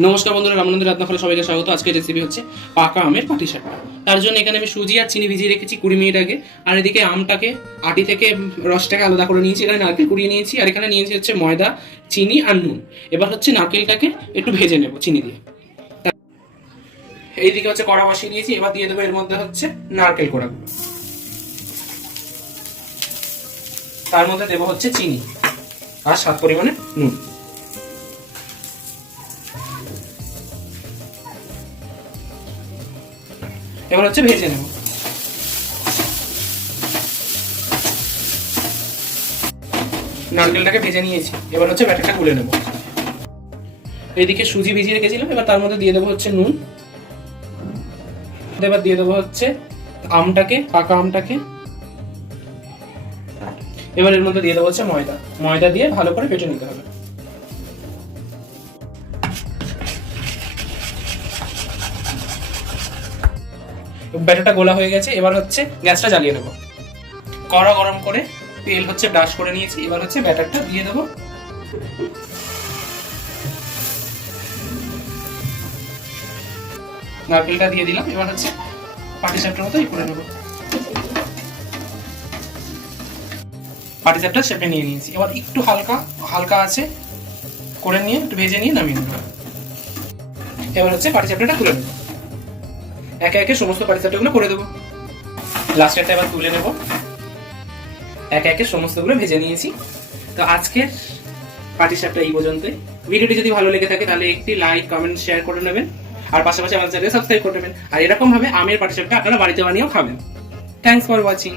নমস্কার বন্ধুরা, রামানন্দের রান্নাঘরে সবাইকে স্বাগত। আজকের রেসিপি হচ্ছে পাকা আমের পাটিসাপটা। তার জন্য এখানে আমি সুজি আর চিনি ভিজিয়ে রেখেছি 20 মিনিট আগে। আর এদিকে আমটাকে আটি থেকে রসটাকে আলাদা করে নিয়েছি। এখানে নারকেল কুড়িয়ে নিয়েছি, আর এখানে নিয়েছি হচ্ছে ময়দা, চিনি আর নুন। এবার হচ্ছে নারকেলটাকে একটু ভেজে নেব চিনি দিয়ে। এইদিকে হচ্ছে কড়া বসিয়ে দিয়েছি। এবার দিয়ে দেবো এর মধ্যে হচ্ছে নারকেল কোড়াগুলো। তার মধ্যে দেবো হচ্ছে চিনি আর স্বাদ পরিমাণে নুন। এবার হচ্ছে ভেজে নেব। নারকেলটাকে ভেজে নিয়েছি, এবার হচ্ছে ব্যাটারটা গুলে নেব। এইদিকে সুজি ভিজিয়ে রেখেছিলাম, এবার তার মধ্যে দিয়ে দেবো হচ্ছে নুন। এবার দিয়ে দেবো হচ্ছে আমটাকে, পাকা আমটাকে। এবার এর মধ্যে দিয়ে দেবো হচ্ছে ময়দা। ময়দা দিয়ে ভালো করে ফেটে নিতে হবে। ব্যাটারটা গোলা হয়ে গেছে, এবার হচ্ছে গ্যাসটা জ্বালিয়ে নেব। কড়া গরম করে তেল হচ্ছে ব্রাশ করে নিয়েছি। এবার হচ্ছে ব্যাটারটা দিয়ে দেবো। নারকেলটা দিয়ে দিলাম। এবার হচ্ছে পাটিসাপটার মতো করে নেব। পাটিসাপটা শেপে নিয়ে নিয়েছি। এবার একটু হালকা হালকা আছে করে নিয়ে একটু ভেজে নিয়ে নামিয়ে নেব। এবার হচ্ছে পাটিসাপটাটা তুলে নেব। একে একে সমস্ত পাটিসাপটাগুলো করে দেবো। লাস্টেরটা এবার তুলে নেব। একে একে সমস্তগুলো ভেজে নিয়েছি। তো আজকের পাটিসাপটা এই পর্যন্তই। ভিডিওটি যদি ভালো লেগে থাকে তাহলে একটি লাইক, কমেন্ট, শেয়ার করে নেবেন। আর পাশাপাশি আমাদের চ্যানেলে সাবস্ক্রাইব করে নেবেন। আর এরকম ভাবে আমের পাটিসাপটা আপনারা বাড়িতে বানিয়েও খাবেন। Thanks for watching.